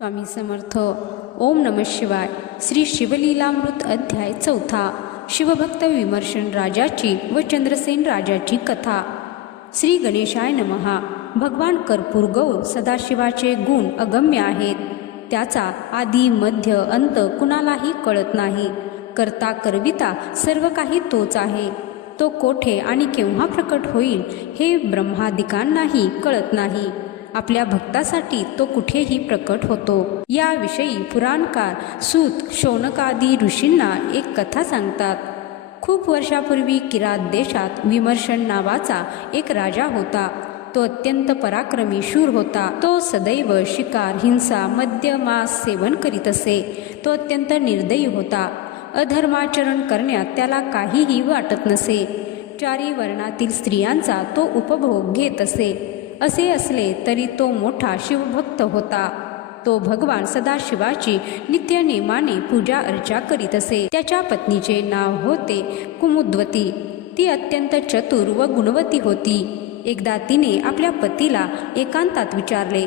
स्वामी समर्थ. ओम नमः शिवाय. श्री शिवलीलामृत अध्याय 4. शिवभक्त विमर्शन राजाची व चंद्रसेन राजाची कथा. श्री गणेशाय नमः. भगवान कर्पूर गौर सदाशिवाचे गुण अगम्य आहेत. त्याचा आदी मध्य अंत कुणालाही कळत नाही. करता करविता सर्व काही तोच आहे. तो कोठे आणि केव्हा प्रकट होईल हे ब्रह्मादिकांनाही कळत नाही. आपल्या भक्तासाठी तो कुठेही प्रकट होतो. याविषयी पुराणकार सूत शौनकादी ऋषींना एक कथा सांगतात. खूप वर्षापूर्वी किरात देशात विमर्शन नावाचा एक राजा होता. तो अत्यंत पराक्रमी शूर होता. तो सदैव शिकार, हिंसा, मद्य, मांस सेवन करीत असे. तो अत्यंत निर्दयी होता. अधर्माचरण करण्यात त्याला काहीही वाटत नसे. चारी वर्णातील स्त्रियांचा तो उपभोग घेत असे. असे असले तरी तो मोठा शिवभक्त होता. तो भगवान सदाशिवाची नित्य नेमाने पूजा अर्चा करीत असे. त्याच्या पत्नीचे नाव होते कुमुद्वती. ती अत्यंत चतुर व गुणवती होती. एकदा तिने आपल्या पतीला एकांतात विचारले,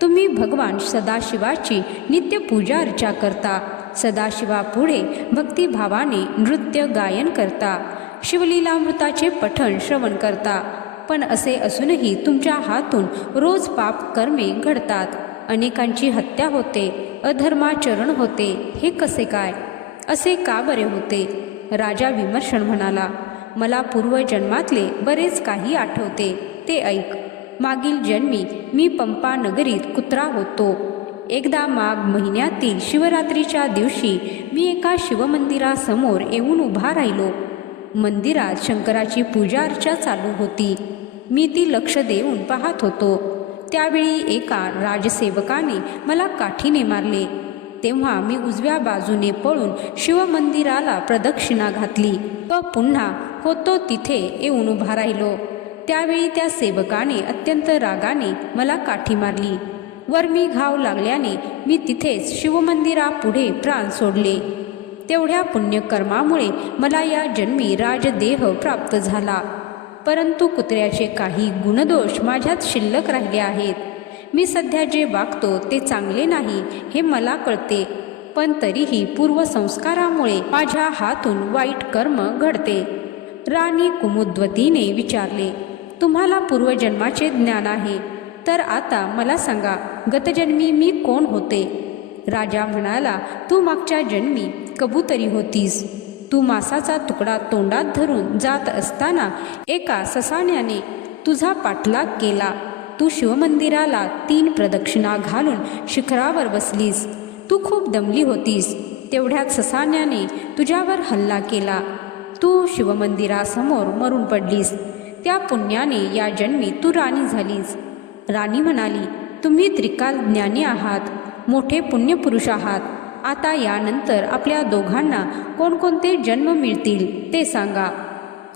तुम्ही भगवान सदाशिवाची नित्य पूजा अर्चा करता, सदाशिवापुढे भक्तिभावाने नृत्य गायन करता, शिवलीलामृताचे पठण श्रवण करता, पण असे असूनही तुमच्या हातून रोज पाप कर्मे घडतात. अनेकांची हत्या होते, अधर्माचरण होते. हे कसे काय? असे का बरे होते? राजा विमर्शन म्हणाला, मला पूर्वजन्मातले बरेच काही आठवते. ते ऐक. मागील जन्मी मी पंपा नगरीत कुत्रा होतो. एकदा माघ महिन्यातील शिवरात्रीच्या दिवशी मी एका शिवमंदिरासमोर येऊन उभा राहिलो. मंदिरात शंकराची पूजा अर्चा चालू होती. मी ती लक्ष देऊन पाहत होतो. त्यावेळी एका राजसेवकाने मला काठीने मारले. तेव्हा मी उजव्या बाजूने पळून शिवमंदिराला प्रदक्षिणा घातली व पुन्हा होतो तिथे येऊन उभा राहिलो. त्यावेळी त्या सेवकाने अत्यंत रागाने मला काठी मारली. वर मी घाव लागल्याने मी तिथेच शिवमंदिरापुढे प्राण सोडले. तेवढ्या पुण्यकर्मामुळे मला या जन्मी राजदेह प्राप्त झाला. परंतु कुत्र्याचे काही गुणदोष माझ्यात शिल्लक राहिले आहेत. मी सध्या जे वागतो ते चांगले नाही हे मला कळते, पण तरीही पूर्वसंस्कारामुळे माझ्या हातून वाईट कर्म घडते. राणी कुमुद्वतीने विचारले, तुम्हाला पूर्वजन्माचे ज्ञान आहे, तर आता मला सांगा, गतजन्मी मी कोण होते? राजा म्हणाला, तू मागच्या जन्मी कबुतरी होतीस. तू मांसाचा तुकडा तोंडात धरून जात असताना एका ससाण्याने तुझा पाठलाग केला. तू शिवमंदिराला 3 प्रदक्षिणा घालून शिखरावर बसलीस. तू खूप दमली होतीस. तेवढ्यात ससाण्याने तुझ्यावर हल्ला केला. तू शिवमंदिरासमोर मरून पडलीस. त्या पुण्याने या जन्मी तू राणी झालीस. राणी म्हणाली, तुम्ही त्रिकाल ज्ञानी आहात, मोठे पुण्यपुरुष आहात. आता यानंतर आपल्या दोघांना कोणकोणते जन्म मिळतील ते सांगा.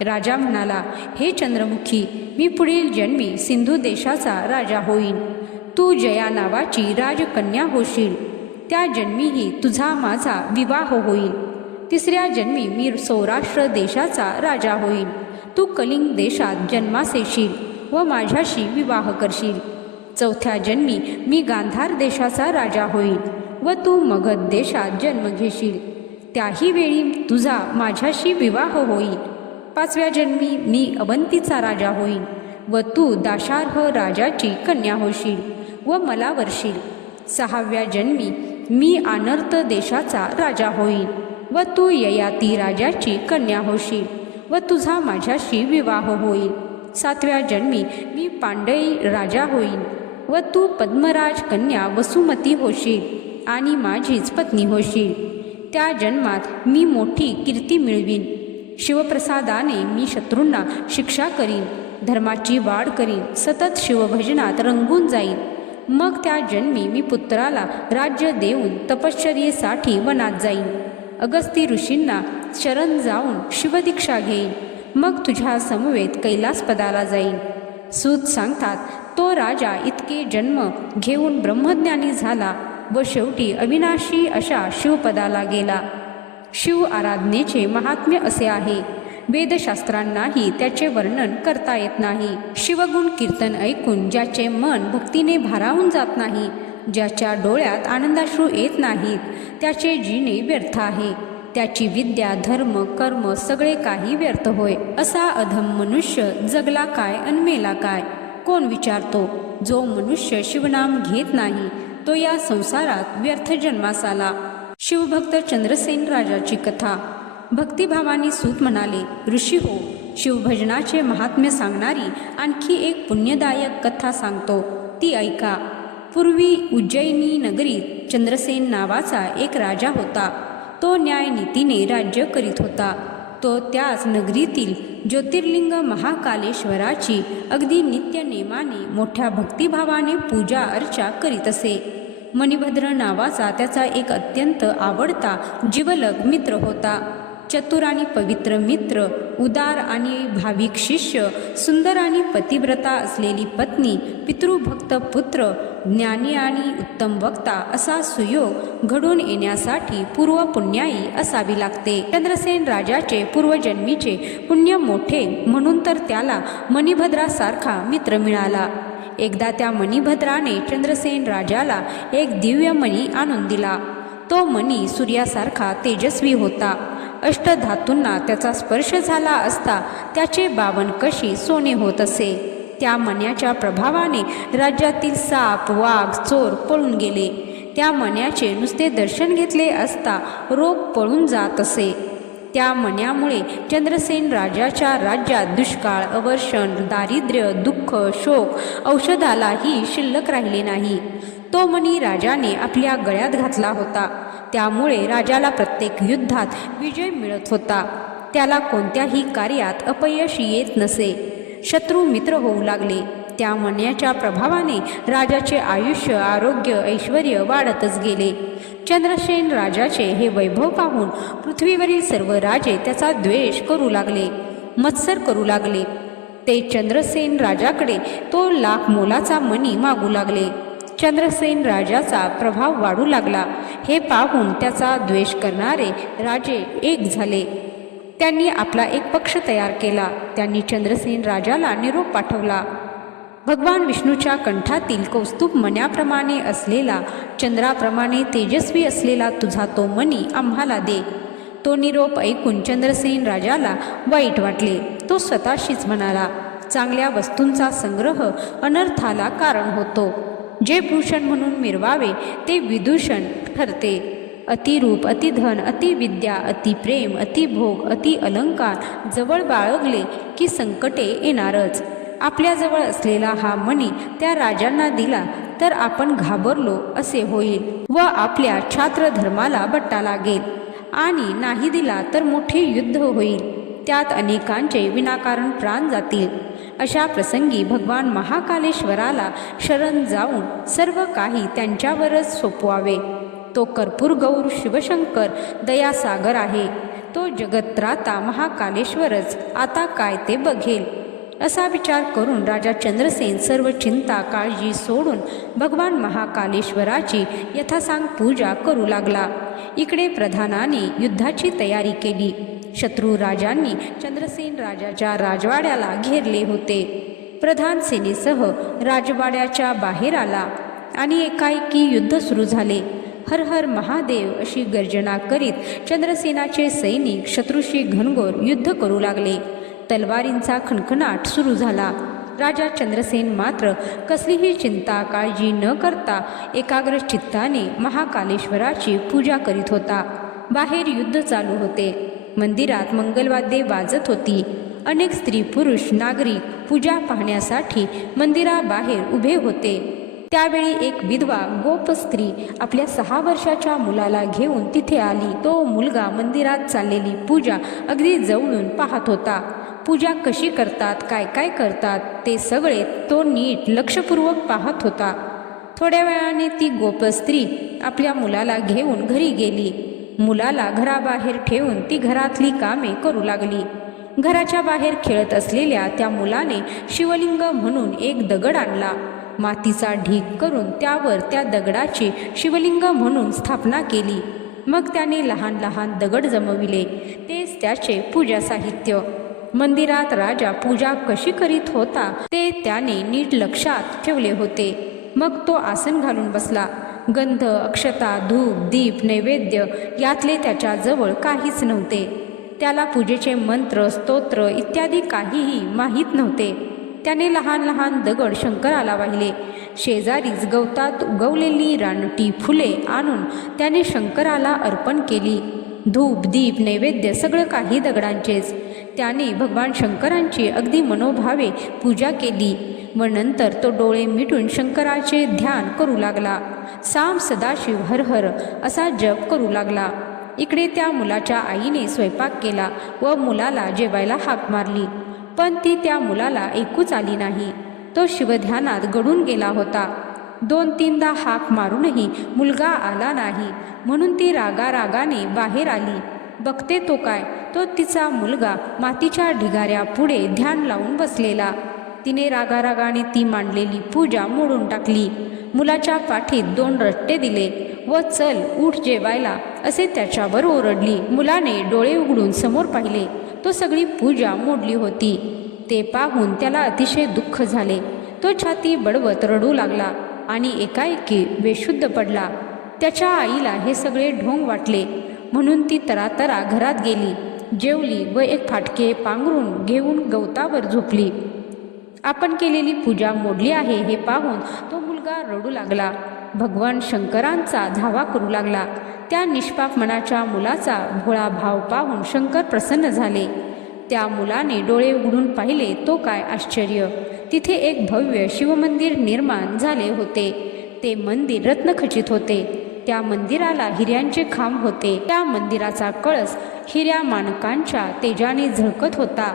राजा म्हणाला, हे चंद्रमुखी, मी पुढील जन्मी सिंधू देशाचा राजा होईन. तू जया नावाची राजकन्या होशील. त्या जन्मीही तुझा माझा विवाह होईल. तिसऱ्या जन्मी मी सौराष्ट्र देशाचा राजा होईन. तू कलिंग देशात जन्मास येशील व माझ्याशी विवाह करशील. चौथ्या जन्मी मी गांधार देशाचा राजा होईन व तू मगध देशात जन्म घेशील. त्याही वेळी तुझा माझ्याशी विवाह होईल. 5व्या जन्मी मी अवंतीचा राजा होईन व तू दाशार्ह राजाची कन्या होशील व मला वरशील. 6व्या जन्मी मी आनर्त देशाचा राजा होईन व तू ययाती राजाची कन्या होशील व तुझा माझ्याशी विवाह होईल. 7व्या जन्मी मी पांडई राजा होईन व तू पद्मराज कन्या वसुमती होशील आणि माझीच पत्नी होशील. त्या जन्मात मी मोठी कीर्ती मिळवीन. शिवप्रसादाने मी शत्रूंना शिक्षा करीन, धर्माची वाढ करीन, सतत शिवभजनात रंगून जाईन. मग त्या जन्मी मी पुत्राला राज्य देऊन तपश्चर्येसाठी वनात जाईन. अगस्ती ऋषींना शरण जाऊन शिवदीक्षा घेईन. मग तुझ्या समवेत कैलासपदाला जाईन. सूत सांगतात, तो राजा इतके जन्म घेऊन ब्रह्मज्ञानी झाला व शेवटी अविनाशी अशा शिवपदाला गेला. शिव आराधनेचे महात्म्य असे आहे. वेदशास्त्रांनाही त्याचे वर्णन करता येत नाही. शिवगुण कीर्तन ऐकून ज्याचे मन भक्तीने भारावून जात नाही ज्याच्या डोळ्यात आनंदाश्रू येत नाहीत त्याचे जीणे व्यर्थ आहे. त्याची विद्या, धर्म, कर्म सगळे काही व्यर्थ होय. असा अधम मनुष्य जगला काय अन मेला काय, कोण विचारतो? जो मनुष्य शिवनाम घेत नाही तो या संसारात व्यर्थ जन्मास आला. शिवभक्त चंद्रसेन राजाची कथा. भक्तिभावानी सूत म्हणाले, ऋषी हो, शिवभजनाचे महात्म्य सांगणारी आणखी एक पुण्यदायक कथा सांगतो, ती ऐका. पूर्वी उज्जैनी नगरीत चंद्रसेन नावाचा एक राजा होता. तो न्यायनीतीने राज्य करीत होता. तो त्याच नगरीतील ज्योतिर्लिंग महाकालेश्वराची अगदी नित्य नेमाने मोठ्या भक्तिभावाने पूजा अर्चा करीत असे. मणिभद्र नावाचा त्याचा एक अत्यंत आवडता जिवलग मित्र होता. चतुर आणि पवित्र मित्र, उदार आणि भाविक शिष्य, सुंदर आणि पतिव्रता असलेली पत्नी, पितृभक्त पुत्र, ज्ञानी आणि उत्तम वक्ता असा सुयोग घडून येण्यासाठी पूर्व पुण्याई असावी लागते. चंद्रसेन राजाचे पूर्वजन्मीचे पुण्य मोठे म्हणून तर त्याला मणिभद्रासारखा मित्र मिळाला. एकदा त्या मणिभद्राने चंद्रसेन राजाला एक दिव्य मणी आणून दिला. तो मणी सूर्यासारखा तेजस्वी होता. अष्टधातूंना त्याचा स्पर्श झाला असता त्याचे 52 कशी सोने होत असे. त्या मण्याच्या प्रभावाने राज्यातील साप, वाघ, चोर पळून गेले. त्या मण्याचे नुसते दर्शन घेतले असता रोग पळून जात असे. त्या मण्यामुळे चंद्रसेन राजाच्या राज्यात दुष्काळ, अवर्षण, दारिद्र्य, दुःख, शोक औषधालाही शिल्लक राहिले नाही. तो मणी राजाने आपल्या गळ्यात घातला होता. त्यामुळे राजाला प्रत्येक युद्धात विजय मिळत होता. त्याला कोणत्याही कार्यात अपयश येत नसे. शत्रू मित्र होऊ लागले. त्या मण्याच्या प्रभावाने राजाचे आयुष्य, आरोग्य, ऐश्वर वाढतच गेले. चंद्रसेन राजाचे हे वैभव पाहून पृथ्वीवरील सर्व राजे त्याचा द्वेष करू लागले, मत्सर करू लागले. ते चंद्रसेन राजाकडे तो लाख मोलाचा मणी मागू लागले. चंद्रसेन राजाचा प्रभाव वाढू लागला. हे पाहून त्याचा द्वेष करणारे राजे एक झाले. त्यांनी आपला एक पक्ष तयार केला. त्यांनी चंद्रसेन राजाला निरोप पाठवला. भगवान विष्णूच्या कंठातील कौस्तुभ मण्याप्रमाणे असलेला, चंद्राप्रमाणे तेजस्वी असलेला तुझा तो मणी आम्हाला दे. तो निरोप ऐकून चंद्रसेन राजाला वाईट वाटले. तो स्वतःशीच म्हणाला, चांगल्या वस्तूंचा संग्रह अनर्थाला कारण होतो. जे भूषण म्हणून मिरवावे ते विदूषण ठरते. अतिरूप, अतिधन, अतिविद्या, अतिप्रेम, अतिभोग, अति अलंकार जवळ बाळगले की संकटे येणारच. आपल्याजवळ असलेला हा मणी त्या राजांना दिला तर आपण घाबरलो असे होईल व आपल्या छात्र धर्माला बट्टा लागेल, आणि नाही दिला तर मोठे युद्ध होईल. त्यात अनेकांचे विनाकारण प्राण जातील. अशा प्रसंगी भगवान महाकालेश्वराला शरण जाऊन सर्व काही त्यांच्यावरच सोपवावे. तो कर्पूर गौर शिवशंकर दयासागर आहे. तो जगत्राता महाकालेश्वरच आता काय ते बघेल. असा विचार करून राजा चंद्रसेन सर्व चिंता काळजी सोडून भगवान महाकालेश्वराची यथासांग पूजा करू लागला. इकडे प्रधानाने युद्धाची तयारी केली. शत्रू राजांनी चंद्रसेन राजाच्या राजवाड्याला घेरले होते. प्रधान सेनेसह राजवाड्याच्या बाहेर आला आणि एकाएकी युद्ध सुरू झाले. हर हर महादेव अशी गर्जना करीत चंद्रसेनाचे सैनिक शत्रूशी घनघोर युद्ध करू लागले. तलवारींचा खणखणाट सुरू झाला. राजा चंद्रसेन मात्र कसलीही चिंता काळजी न करता एकाग्र चित्ताने महाकालेश्वराची पूजा करीत होता. बाहेर युद्ध चालू होते. मंदिरात मंगलवाद्ये वाजत होती. अनेक स्त्री पुरुष नागरिक पूजा पाहण्यासाठी मंदिराबाहेर उभे होते. त्यावेळी एक विधवा गोप स्त्री आपल्या 6 वर्षाच्या मुलाला घेऊन तिथे आली. तो मुलगा मंदिरात चाललेली पूजा अगदी जवळून पाहत होता. पूजा कशी करतात, काय काय करतात ते सगळे तो नीट लक्षपूर्वक पाहत होता. थोड्या वेळाने ती गोपस्त्री आपल्या मुलाला घेऊन घरी गेली. मुलाला घराबाहेर ठेवून ती घरातली कामे करू लागली. घराच्या बाहेर खेळत असलेल्या त्या मुलाने शिवलिंग म्हणून एक दगड आणला. मातीचा ढीग करून त्यावर त्या दगडाची शिवलिंग म्हणून स्थापना केली. मग त्याने लहान लहान दगड जमविले. तेच त्याचे पूजा साहित्य. मंदिरात राजा पूजा कशी करीत होता ते त्याने नीट लक्षात ठेवले होते. मग तो आसन घालून बसला. गंध, अक्षता, धूप, दीप, नैवेद्य यातले त्याच्याजवळ काहीच नव्हते. त्याला पूजेचे मंत्र, स्तोत्र इत्यादी काहीही माहीत नव्हते. त्याने लहान लहान दगड शंकराला वाहिले. शेजारीच गवतात उगवलेली रानटी फुले आणून त्याने शंकराला अर्पण केली. धूप, दीप, नैवेद्य सगळं काही दगडांचेच. त्याने भगवान शंकरांची अगदी मनोभावे पूजा केली व नंतर तो डोळे मिटून शंकराचे ध्यान करू लागला. साम सदाशिव हर हर असा जप करू लागला. इकडे त्या मुलाच्या आईने स्वयंपाक केला व मुलाला जेवायला हाक मारली, पण ती त्या मुलाला ऐकूच आली नाही. तो शिवध्यानात गढून गेला होता. 2-3दा हाक मारूनही मुलगा आला नाही, म्हणून ती रागारागाने बाहेर आली. बघते तो काय, तो तिचा मुलगा मातीच्या ढिगाऱ्यापुढे ध्यान लावून बसलेला. तिने रागारागाने ती मांडलेली पूजा मोडून टाकली. मुलाच्या पाठीत 2 रट्टे दिले व चल उठ जेवायला असे त्याच्यावर ओरडली. मुलाने डोळे उघडून समोर पाहिले, तो सगळी पूजा मोडली होती. ते पाहून त्याला अतिशय दुःख झाले. तो छाती बडवत रडू लागला आणि एकाएकी बेशुद्ध पडला. त्याच्या आईला हे सगळे ढोंग वाटले, म्हणून ती तरातरा घरात गेली, जेवली व एक फाटके पांघरून घेऊन गवतावर झोपली. आपण केलेली पूजा मोडली आहे हे पाहून तो मुलगा रडू लागला. भगवान शंकरांचा धावा करू लागला. त्या निष्पाप मनाच्या मुलाचा भोळा भाव पाहून शंकर प्रसन्न झाले. त्या मुलाने डोळे उघडून पाहिले तो काय आश्चर्य, तिथे एक भव्य शिवमंदिर निर्माण झाले होते. ते मंदिर रत्नखचित होते. त्या मंदिराला हिऱ्यांचे खांब होते. त्या मंदिराचा कळस हिऱ्या माणकांच्या तेजाने झळकत होता.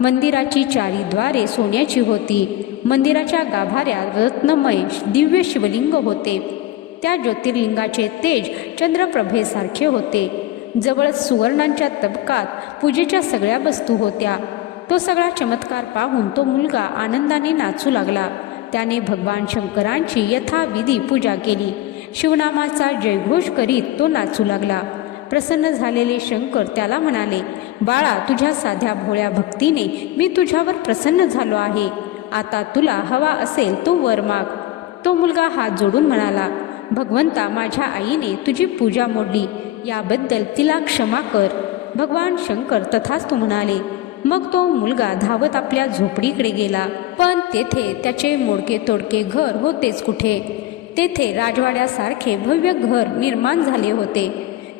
मंदिराची 4 द्वारे सोन्याची होती. मंदिराच्या गाभाऱ्यात रत्नमय दिव्य शिवलिंग होते. त्या ज्योतिर्लिंगाचे तेज चंद्रप्रभेसारखे होते. जवळच सुवर्णांच्या तबकात पूजेच्या सगळ्या वस्तू होत्या. तो सगळा चमत्कार पाहून तो मुलगा आनंदाने नाचू लागला. त्याने भगवान शंकरांची यथाविधी पूजा केली. शिवनामाचा जयघोष करीत तो नाचू लागला. प्रसन्न झालेले शंकर त्याला म्हणाले, बाळा, तुझ्या साध्या भोळ्या भक्तीने मी तुझ्यावर प्रसन्न झालो आहे. आता तुला हवा असेल तो वर माग. तो मुलगा हात जोडून म्हणाला, भगवंता, माझ्या आईने तुझी पूजा मोडली, याबद्दल तिला क्षमा कर. भगवान शंकर तथास्तु म्हणाले. मग तो मुलगा धावत आपल्या झोपडीकडे गेला. पण तेथे त्याचे मोडके तोडके घर होतेच कुठे. तेथे राजवाड्यासारखे भव्य घर निर्माण झाले होते.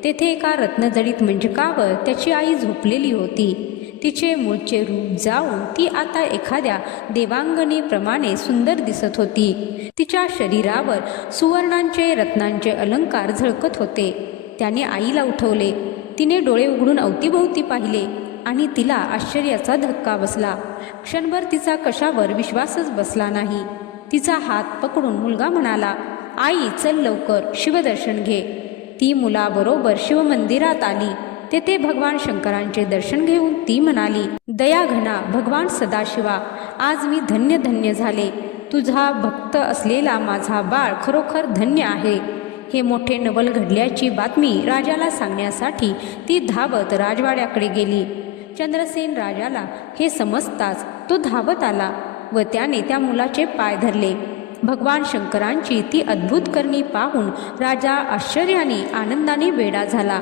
तेथे एका रत्नजडित मंडकावर त्याची आई झोपलेली होती. तिचे मूळचे रूप जाऊन ती आता एखाद्या देवांगनेप्रमाणे सुंदर दिसत होती. तिच्या शरीरावर सुवर्णांचे रत्नांचे अलंकार झळकत होते. त्याने आईला उठवले. तिने डोळे उघडून अवतीभोवती पाहिले आणि तिला आश्चर्याचा धक्का बसला. क्षणभर तिचा कशावर विश्वासच बसला नाही. तिचा हात पकडून मुलगा म्हणाला, आई, चल लवकर शिवदर्शन घे. ती मुलाबरोबर शिवमंदिरात आली. तेथे भगवान शंकरांचे दर्शन घेऊन ती म्हणाली, दयाघना भगवान सदाशिवा, आज मी धन्य धन्य झाले. तुझा भक्त असलेला माझा बाळ खरोखर धन्य आहे. हे मोठे नवल घडल्याची बातमी राजाला सांगण्यासाठी ती धावत राजवाड्याकडे गेली. चंद्रसेन राजाला हे समजताच तो धावत आला व त्याने त्या मुलाचे पाय धरले. भगवान शंकरांची ती अद्भुत करणी पाहून राजा आश्चर्याने आनंदाने वेडा झाला.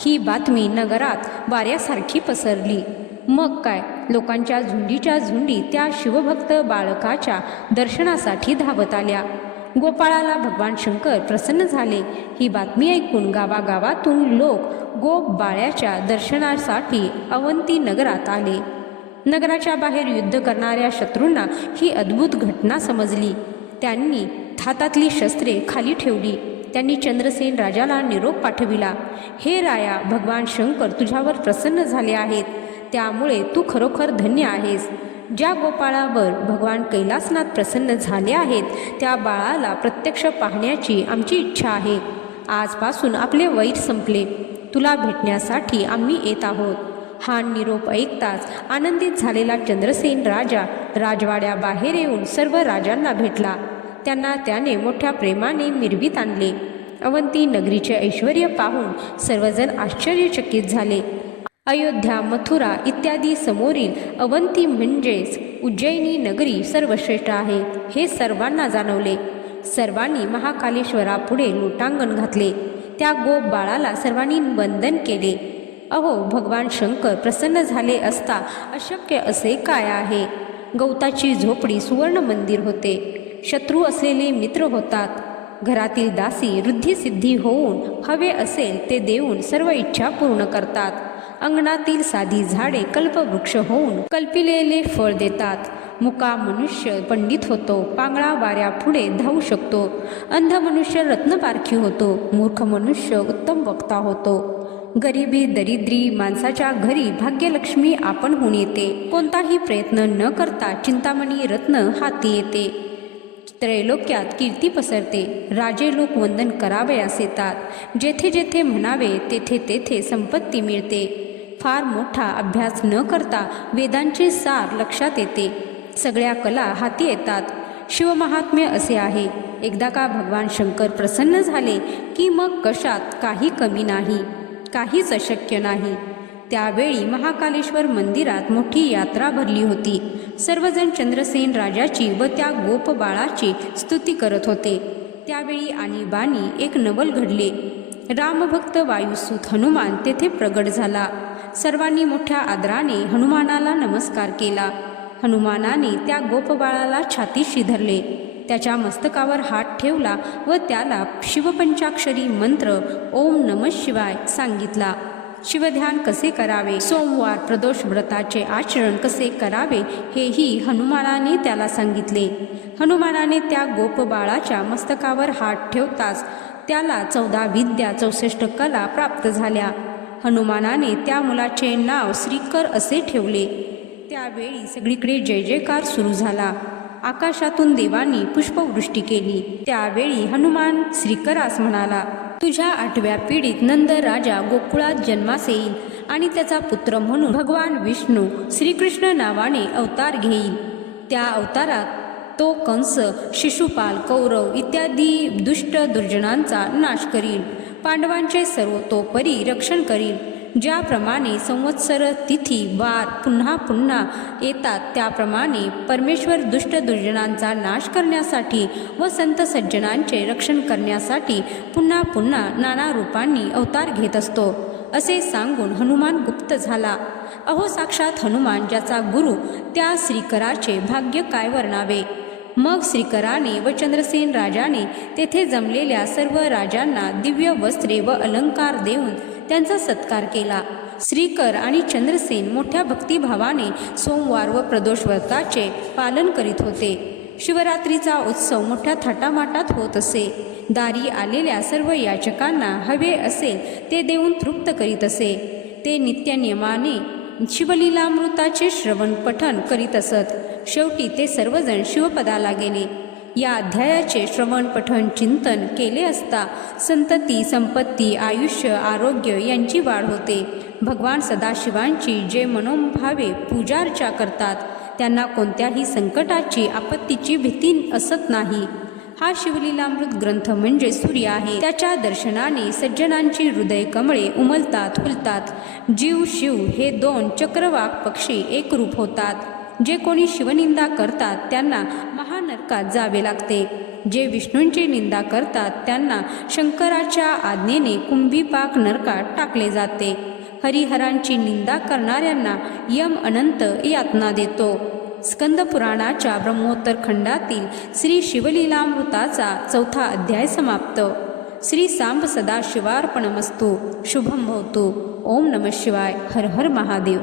ही बातमी नगरात वाऱ्यासारखी पसरली. मग काय, लोकांच्या झुंडीच्या झुंडी त्या शिवभक्त बाळकाच्या दर्शनासाठी धावत आल्या. गोपाळाला भगवान शंकर प्रसन्न झाले. ही बातमी ऐकून गावागावातून लोक गोप बाळ्याच्या दर्शनासाठी अवंती नगरात आले. नगराच्या बाहेर युद्ध करणाऱ्या शत्रूंना ही अद्भुत घटना समजली. त्यांनी हातातली शस्त्रे खाली ठेवली. त्यांनी चंद्रसेन राजाला निरोप पाठविला. हे राया, भगवान शंकर तुझ्यावर प्रसन्न झाले आहेत, त्यामुळे तू खरोखर धन्य आहेस. ज्या गोपाळावर भगवान कैलासनाथ प्रसन्न झाले आहेत त्या बाळाला प्रत्यक्ष पाहण्याची आमची इच्छा आहे. आजपासून आपले वैर संपले. तुला भेटण्यासाठी आम्ही येत आहोत. हा निरोप ऐकताच आनंदित झालेला चंद्रसेन राजा राजवाड्याबाहेर येऊन सर्व राजांना भेटला. त्यांना त्याने मोठ्या प्रेमाने मिरवीत आणले. अवंती नगरीचे ऐश्वर्य पाहून सर्वजण आश्चर्यचकित झाले. अयोध्या, मथुरा इत्यादी समोरील अवंती म्हणजेच उज्जैनी नगरी सर्वश्रेष्ठ आहे हे सर्वांना जाणवले. सर्वांनी महाकालेश्वरापुढे लोटांगण घातले. त्या गोप बाळाला सर्वांनी वंदन केले. अहो, भगवान शंकर प्रसन्न झाले असता अशक्य असे काय आहे. गवताची झोपडी सुवर्ण मंदिर होते. शत्रू असलेले मित्र होतात. घरातील दासी वृद्धिसिद्धी होऊन हवे असेल ते देऊन सर्व इच्छा पूर्ण करतात. अंगणातील साधी झाडे कल्पवृक्ष होऊन कल्पिलेले फळ देतात. मुका मनुष्य पंडित होतो. पांगळा वाऱ्यापुढे धावू शकतो. अंध मनुष्य रत्नपारखी होतो. मूर्ख मनुष्य उत्तम वक्ता होतो. गरिबी दरिद्री माणसाच्या घरी भाग्यलक्ष्मी आपणहून येते. कोणताही प्रयत्न न करता चिंतामणी रत्न हाती येते. त्रैलोक्यात कीर्ती पसरते. राजे लोक वंदन करावयास येतात. जेथे जेथे म्हणावे तेथे तेथे संपत्ती मिळते. फार मोठा अभ्यास न करता वेदांचे सार लक्षात येते. सगळ्या कला हाती येतात. शिवमहात्म्य असे आहे, एकदा का भगवान शंकर प्रसन्न झाले की मग कशात काही कमी नाही, काहीच अशक्य नाही. त्यावेळी महाकालेश्वर मंदिरात मोठी यात्रा भरली होती. सर्वजण चंद्रसेन राजाची व त्या गोपबाळाची स्तुती करत होते. त्यावेळी आणीबाणी एक नवल घडले. रामभक्त वायुसूत हनुमान तेथे प्रगट झाला. सर्वांनी मोठ्या आदराने हनुमानाला नमस्कार केला. हनुमानाने त्या गोपबाळाला छातीशी धरले. त्याच्या मस्तकावर हात ठेवला व त्याला शिवपंचाक्षरी मंत्र ओम नमः शिवाय सांगितला. शिवध्यान कसे करावे, सोमवार प्रदोष व्रताचे आचरण कसे करावे हेही हनुमानाने त्याला सांगितले. हनुमानाने त्या गोपबाळाच्या मस्तकावर हात ठेवताच त्याला 14 विद्या 64 कला प्राप्त झाल्या. हनुमानाने त्या मुलाचे नाव श्रीकर असे ठेवले. त्यावेळी सगळीकडे जय जयकार सुरू झाला. आकाशातून देवांनी पुष्पवृष्टी केली. त्यावेळी हनुमान श्रीकरास म्हणाला, तुझ्या 8व्या पिढीत नंद राजा गोकुळात जन्मास येईल आणि त्याचा पुत्र म्हणून भगवान विष्णू श्रीकृष्ण नावाने अवतार घेईल. त्या अवतारात तो कंस, शिशुपाल, कौरव इत्यादी दुष्ट दुर्जनांचा नाश करील. पांडवांचे सर्वतोपरी रक्षण करील. ज्याप्रमाणे संवत्सर तिथी वार पुन्हा पुन्हा येतात त्याप्रमाणे परमेश्वर दुष्ट दुर्जनांचा नाश करण्यासाठी व संत सज्जनांचे रक्षण करण्यासाठी पुन्हा पुन्हा नाना रूपांनी अवतार घेत असतो, असे सांगून हनुमान गुप्त झाला. अहो, साक्षात हनुमान ज्याचा गुरु त्या श्रीकराचे भाग्य काय वर्णावे. मग श्रीकराने व चंद्रसेन राजाने तेथे जमलेल्या सर्व राजांना दिव्य वस्त्रे व अलंकार देऊन त्यांचा सत्कार केला. श्रीकर आणि चंद्रसेन मोठ्या भक्तिभावाने सोमवार व प्रदोष व्रताचे पालन करीत होते. शिवरात्रीचा उत्सव मोठ्या थाटामाटात होत असे. दारी आलेल्या सर्व याचकांना हवे असेल ते देऊन तृप्त करीत असे. ते नित्यनियमाने शिवलीलामृताचे श्रवण पठण करीत असत. शेवटी ते सर्वजण शिवपदाला गेले. या अध्यायाचे श्रवण पठण चिंतन केले असता संतती संपत्ती आयुष्य आरोग्य यांची वाढ होते. भगवान सदाशिवांची जे मनोभावे पूजार्चा करतात त्यांना कोणत्याही संकटाची आपत्तीची भीती असत नाही. हा शिवलीलामृत ग्रंथ म्हणजे सूर्य आहे. त्याच्या दर्शनाने सज्जनांची हृदय कमळे उमलतात फुलतात. जीव शिव हे 2 चक्रवाक पक्षी एकरूप होतात. जे कोणी शिवनिंदा करतात त्यांना महानरकात जावे लागते. जे विष्णूंची निंदा करतात त्यांना शंकराच्या आज्ञेने कुंभीपाक नरकात टाकले जाते. हरिहरांची निंदा करणाऱ्यांना यम अनंत यातना देतो. स्कंद पुराणाच्या ब्रह्मोत्तर खंडातील श्री शिवलीलामृताचा 4था अध्याय समाप्त. श्री सांब सदाशिवार्पणमस्तु. शुभम भवतु. ओम नमः शिवाय. हर हर महादेव.